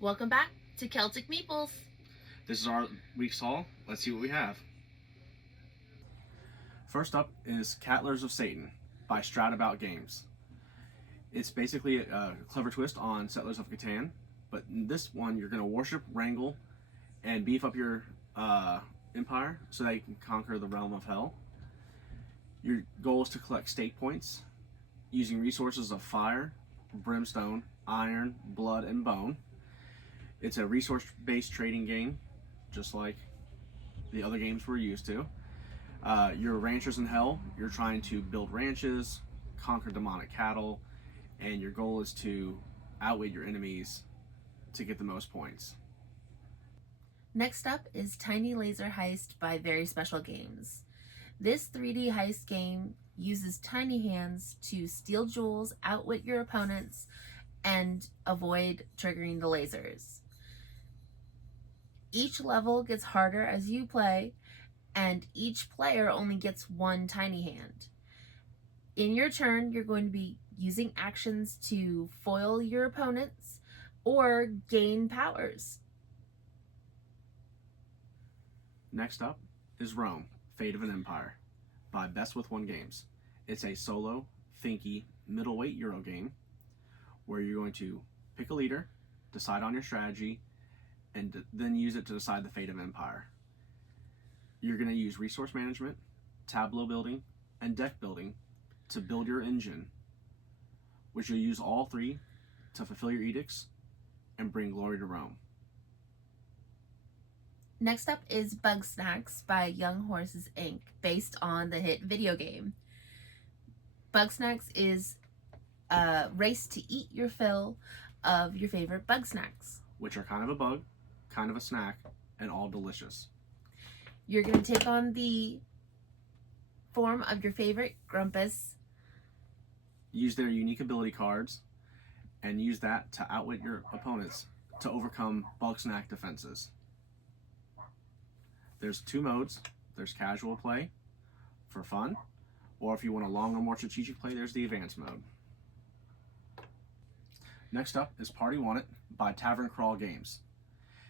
Welcome back to Celtic Meeples. This is our week's haul. Let's see what we have. First up is Cattlers of Satan by ShoutOut Games. It's basically a clever twist on Settlers of Catan, but in this one you're going to worship, wrangle, and beef up your empire so that you can conquer the realm of hell. Your goal is to collect state points using resources of fire, brimstone, iron, blood, and bone. It's a resource-based trading game, just like the other games we're used to. You're ranchers in hell. You're trying to build ranches, conquer demonic cattle, and your goal is to outwit your enemies to get the most points. Next up is Tiny Laser Heist by Very Special Games. This 3D heist game uses tiny hands to steal jewels, outwit your opponents, and avoid triggering the lasers. Each level gets harder as you play, and each player only gets one tiny hand. In your turn, you're going to be using actions to foil your opponents or gain powers. Next up is Rome, Fate of an Empire by Best with One Games. It's a solo, thinky, middleweight Euro game where you're going to pick a leader, decide on your strategy, and then use it to decide the fate of empire. You're going to use resource management, tableau building, and deck building to build your engine, which you'll use all three to fulfill your edicts and bring glory to Rome. Next up is Bug Snacks by Young Horses Inc., based on the hit video game. Bug Snacks is a race to eat your fill of your favorite bug snacks, which are kind of a bug, kind of a snack, and all delicious. You're going to take on the form of your favorite Grumpus. Use their unique ability cards and use that to outwit your opponents to overcome bug snack defenses. There's two modes. There's casual play for fun, or if you want a longer, more strategic play, there's the advanced mode. Next up is Party Want It by Tavern Crawl Games.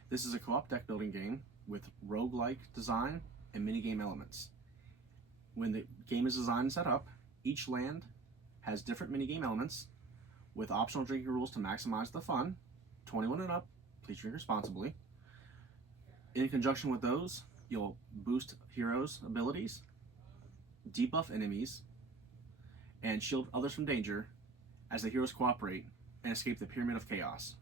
This is a co-op deck building game with roguelike design and minigame elements. When the game is designed and set up, each land has different minigame elements with optional drinking rules to maximize the fun. 21 and up, please drink responsibly. In conjunction with those, you'll boost heroes' abilities, debuff enemies, and shield others from danger as the heroes cooperate and escape the Pyramid of Chaos.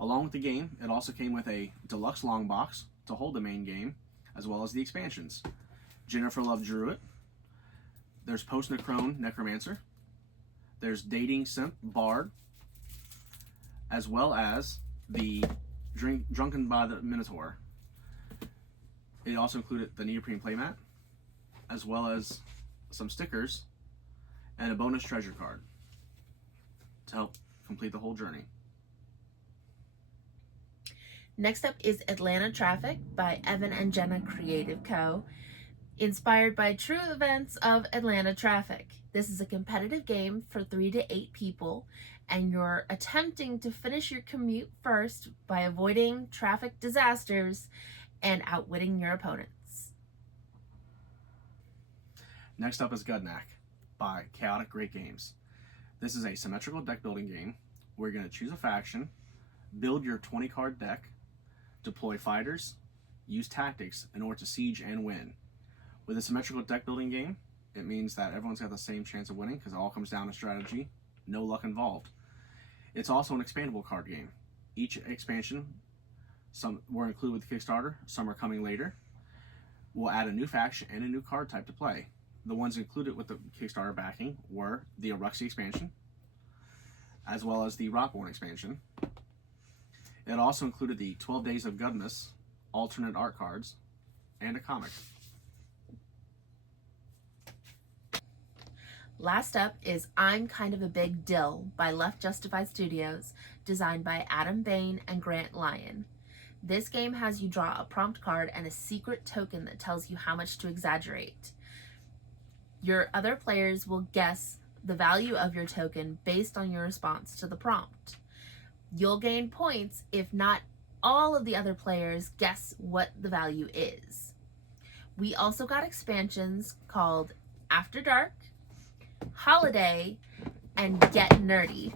Along with the game, it also came with a deluxe long box to hold the main game, as well as the expansions. Jennifer Love Druid, there's Post Necrone Necromancer, there's Dating Simp Bard, as well as the Drunken by the Minotaur. It also included the neoprene playmat, as well as some stickers and a bonus treasure card to help complete the whole journey. Next up is Atlanta Traffic by Evan and Jenna Creative Co., inspired by true events of Atlanta traffic. This is a competitive game for 3 to 8 people, and you're attempting to finish your commute first by avoiding traffic disasters and outwitting your opponents. Next up is Gudnak by Chaotic Great Games. This is a symmetrical deck building game where you're going to choose a faction, build your 20 card deck, deploy fighters, use tactics in order to siege and win. With a symmetrical deck building game, it means that everyone's got the same chance of winning because it all comes down to strategy, no luck involved. It's also an expandable card game. Each expansion, some were included with the Kickstarter, some are coming later, will add a new faction and a new card type to play. The ones included with the Kickstarter backing were the Aruxi expansion, as well as the Rockborn expansion. It also included the 12 Days of Gudmus alternate art cards and a comic. Last up is I'm Kind of a Big Dill by Left Justified Studios, designed by Adam Bain and Grant Lyon. This game has you draw a prompt card and a secret token that tells you how much to exaggerate. Your other players will guess the value of your token based on your response to the prompt. You'll gain points if not all of the other players guess what the value is. We also got expansions called After Dark, Holiday, and Get Nerdy.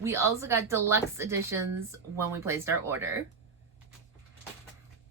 We also got deluxe editions when we placed our order.